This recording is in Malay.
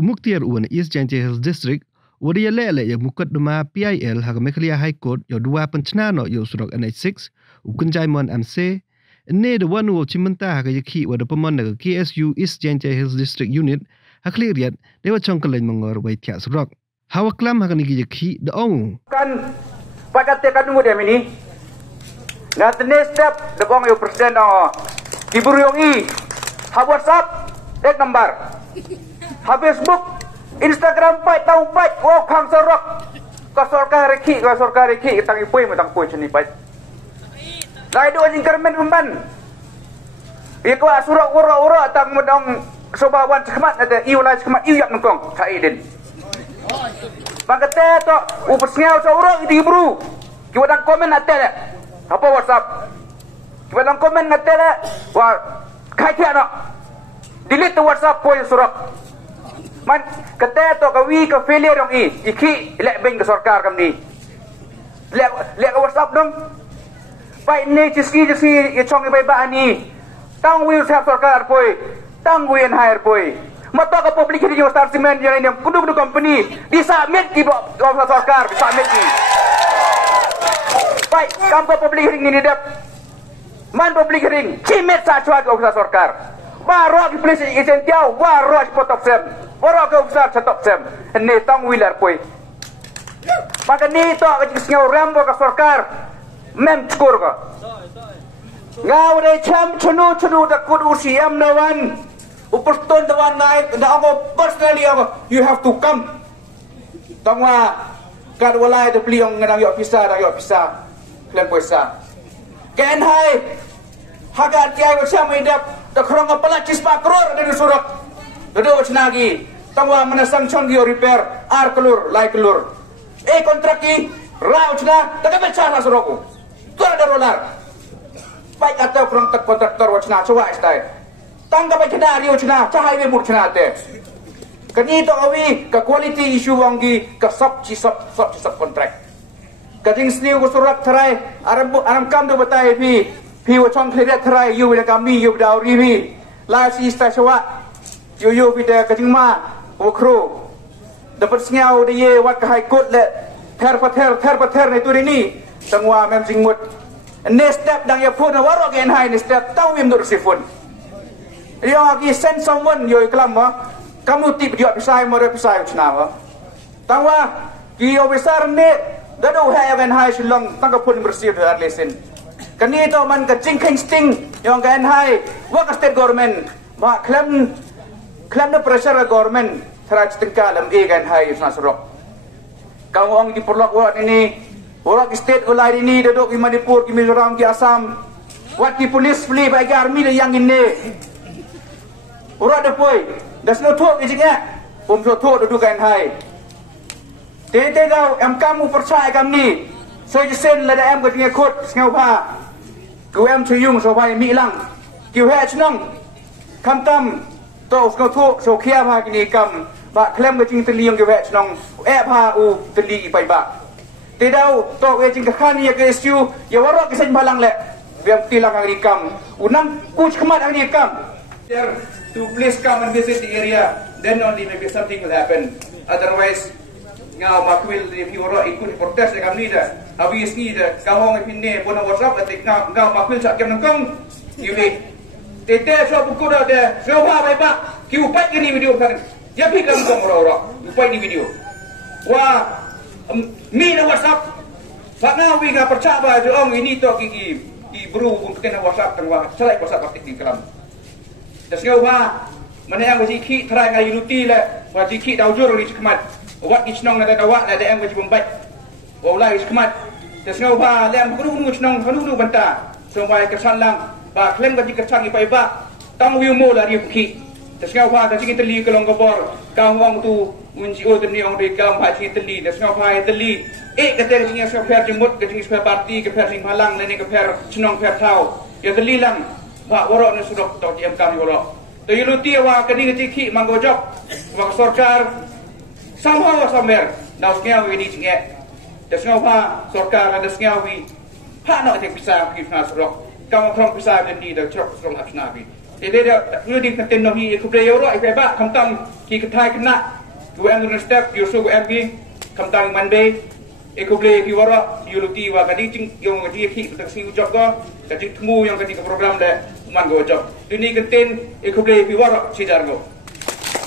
Umuktiar uan East Janjay Hills District Wadia lele yang mukaddama PIL haga Mekhalia High Court yo dua penchnano yo surok NH6 ukunjai mon MC ne the one wo chimenta haga yaki wada pemon naga KSU East Janjay Hills District Unit hakliat dewa chongkalain mangor wai tia surok hawa klam haga nigi yaki the ong kan pakate kan nunggu dia ini na the next step the bong yo presiden diburu yung ha WhatsApp dek number ha Facebook Instagram pai tau pai oh khang sorok ka sorkar reki tang ipui matang pui chini pai lai do jingkermen umban ikwa surok ura tang medong sobawan cemat ada iulai cemat iyak nongkong kaidin pangkate to upesngau sorok itu bro kiwa dang komen atele apa WhatsApp kiwa dang komen atele wa kai no delete WhatsApp poi surok man kata to kawi ka failure dong iki lek beng ke sarkar kam ni lek WhatsApp dong pai ne jiski i chong bai ba ni tang wi sa sarkar poi tang wi en hire poi mato ka public hearing star cement yang ini kudu company di submit ki sa sarkar di submit ki pai kam public hearing ni dap man public hearing cimet sa chua ka sarkar baru di polisi izin tiau baru potop sem baru ke besar cetop sem ni tang wilar poi maka ni to ke singau rambo ka sarkar mem skur ka ngau de cham chunu da kudu siam nawan upuston dawan naik da ako personally ako you have to come tangwa kad walai de pliong ngadang yo pisa klan poisa ken hai hagat kiai macam idap da krong apala cispa kror dari surat dodo chnagi tangwa manasang chonggi repair ar kelur lai kelur kontrak ki rau chna da ka becara suroku tu ada dolar baik atau krong tak kontraktor wachna coba istai tangga ba chna rio chna chahai we mur chna te kani to awi ka quality issue wangi ka sab kontrak kading sniu ko surat tharai aram kam do batai pi wa chong khleria tharai yu da kami yu da ri pi la si sta chawa yu pi da kading ma o kro dapat sngau de ye wat ka hai kot le ther pather ne tu ni tangwa mem jingmut next step dang ya phone waro gen hai next step tau mem dur sifun yo ki send someone yo klam ma kamu tip dia pisai mo pisai chna wa tangwa ki officer ne da do hai gen hai shilong tang ka phun bersih da lesen kani to man ka jingkheng sting yang gen hai wa ka state government ba claim the pressure government tharaj tingka lam gen hai usna surok kau ong di perlok wa ini orang state ulai ini duduk di Manipur di Mizoram di Assam wat ki police flee by army yang ini orang ada poi das no thok ijingnya pom so thok duduk gen hai te dau em kamu percaya kam ni so jisen la da em ga khot ngau pha ku em chuyung so bai mi lang kiu he chnong kam tam to so thok so khia pha kini kam ba klem ga jing tli yang ge he chnong pha u tli pai ba te dau to ge jing khan ya ke stu ya waro ke sen balang le biam tilang ang ikam unang kuch khamat ang ikam there to please come and visit the area then only maybe something will happen otherwise ngau makwil if you waro ikut protest dengan ni dah habis ni dah kawong pinne bona WhatsApp atik ngau makwil sak kem nangkong yuli tete so buku dah de so ba bai ba ki upai ni video kan ya pi kam kom ro upai ni video wa mi na WhatsApp pak ngau wi ga percaya ba jo ong ini to ki bru pun kena WhatsApp tangwa selai WhatsApp atik ni kelam das ngau ba mana yang bagi ki try ngai ruti le wa ji ki dau jur ri chikmat wat ki chnong ada dawat ada em bagi bombai wa ulai chikmat das ngau ba lem gru nu chnong hanu nu banta so bai ka san lang ba klem bagi ka chang ipai ba tang wi mo la ri ki das ngau ba ka ji teli ka long ka bor ka wong tu unji o tni ong de kam ba ji teli das ngau ba teli ka te ni so fer jimut ka ji so parti ka fer sing halang le ni ka fer chnong fer thau ya teli lang ba woro ni sudok to ji am kam woro to yuluti wa ka ni ki manggojok wa sarkar somehow somewhere now scale we need to get das ngau ba sarkar ada scale we ha no te pisa ki fnas rock kamu krom pisa de ni da chok strong apsnabi Jadi dah di kantin nohi ikuplay euro ikeba kamtang ki ketai kena gua anggun step yusu gua ambi kamtang Monday ikuplay ki wara yuluti wa kadi jing yang kadi ki taksi ujok go kadi temu yang kadi ke program le man go ujok. Ini kantin ikuplay ki wara sijar go.